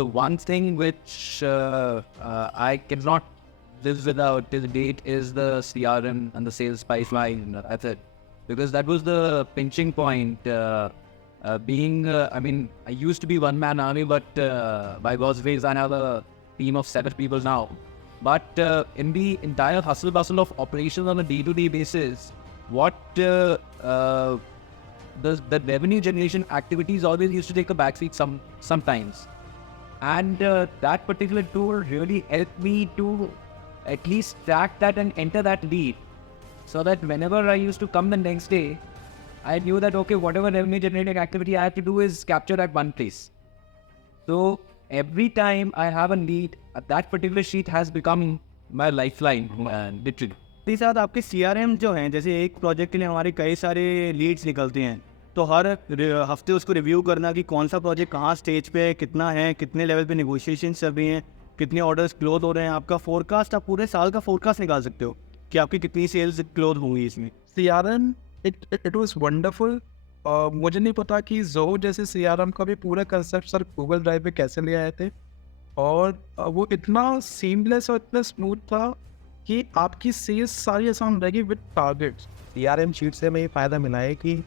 The one thing which I cannot live without till date is the CRM and the sales pipeline. That's it, because that was the pinching point. I mean, I used to be one man army, but by God's grace, I have a team of 7 people now. But in the entire hustle bustle of operations on a day-to-day basis, what the revenue generation activities always used to take a backseat sometimes. And that particular tool really helped me to at least track that and enter that lead, so that whenever I used to come the next day, I knew that, okay, whatever revenue generating activity I had to do is captured at one place. So every time I have a lead, that particular sheet has become my lifeline, literally. साथ ही साथ आपके CRM जो हैं, जैसे एक project के लिए हमारे कई सारे लीड्स निकलते हैं, तो हर हफ्ते उसको रिव्यू करना कि कौन सा प्रोजेक्ट कहाँ स्टेज पे है, कितना है, कितने लेवल पे नेगोशिएशन चल रही हैं, कितने ऑर्डर्स क्लोज हो रहे हैं। आपका फोरकास्ट, आप पूरे साल का फोरकास्ट निकाल सकते हो कि आपकी कितनी सेल्स क्लोज होंगी इसमें। CRM it was wonderful. मुझे नहीं पता कि ज़ोहो जैसे CRM का भी पूरा कंसेप्ट सर गूगल ड्राइव पे कैसे ले आए थे, और वो इतना सीमलेस और इतना स्मूथ था कि आपकी सेल्स सारी आसान रहेगी विद टारगेट्स। CRM शीट से हमें ये फ़ायदा मिला है कि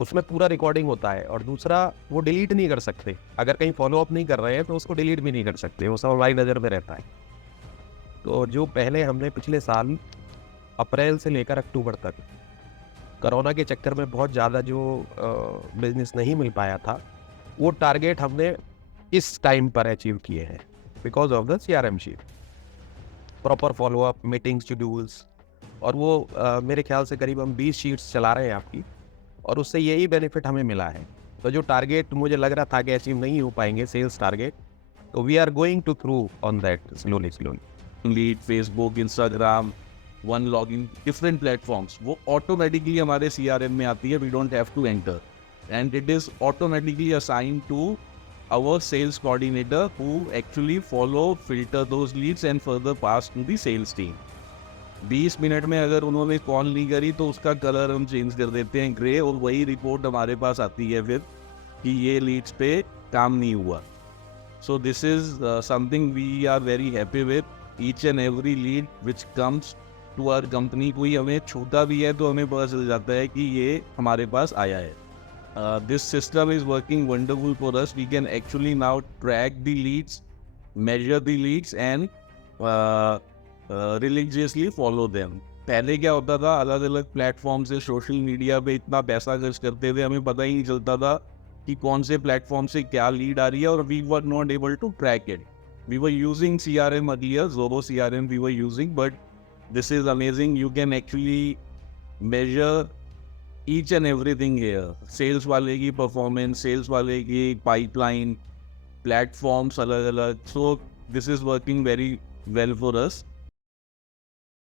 उसमें पूरा रिकॉर्डिंग होता है, और दूसरा वो डिलीट नहीं कर सकते। अगर कहीं फॉलोअप नहीं कर रहे हैं तो उसको डिलीट भी नहीं कर सकते, वो सब हमारी नज़र में रहता है। तो जो पहले हमने पिछले साल अप्रैल से लेकर अक्टूबर तक कोरोना के चक्कर में बहुत ज़्यादा जो बिजनेस नहीं मिल पाया था, वो टारगेट हमने इस टाइम पर अचीव किए हैं because of the CRM sheet. Proper follow up, meeting schedules, और वो मेरे ख्याल से करीब हम 20 शीट्स चला रहे हैं आपकी, और उससे यही बेनिफिट हमें मिला है। तो जो टारगेट मुझे लग रहा था कि अचीव नहीं हो पाएंगे सेल्स टारगेट, तो we are going to through on that slowly. Lead, Facebook, Instagram, one login, different platforms, वो ऑटोमेटिकली हमारे CRM में आती है। We don't have to enter, and it is automatically assign to our sales coordinator who actually follow, filter those leads and further pass to the sales team. 20 minute में अगर उन्होंने call नहीं करी तो उसका कलर हम चेंज कर देते हैं ग्रे, और वही रिपोर्ट हमारे पास आती है फिर कि ये लीड्स पे काम नहीं हुआ। So this is something we are very happy with. Each and every lead which comes to our company, कोई हमें छूता भी है तो हमें पता चल जाता है कि ये हमारे पास आया है। This system is working wonderful for us. We can actually now track the leads, measure the leads and religiously follow them. पहले क्या होता था, अलग अलग प्लेटफॉर्म से सोशल मीडिया पे इतना पैसा खर्च करते थे, हमें पता ही नहीं चलता था कि कौन से प्लेटफॉर्म से क्या लीड आ रही है, और we were not able to track it. We were using CRM earlier, Zoho CRM we were using, but this is amazing. You can actually measure each and everything here. Sales वाले की performance, sales वाले की pipeline, platforms अलग अलग। सो this is working very well for us.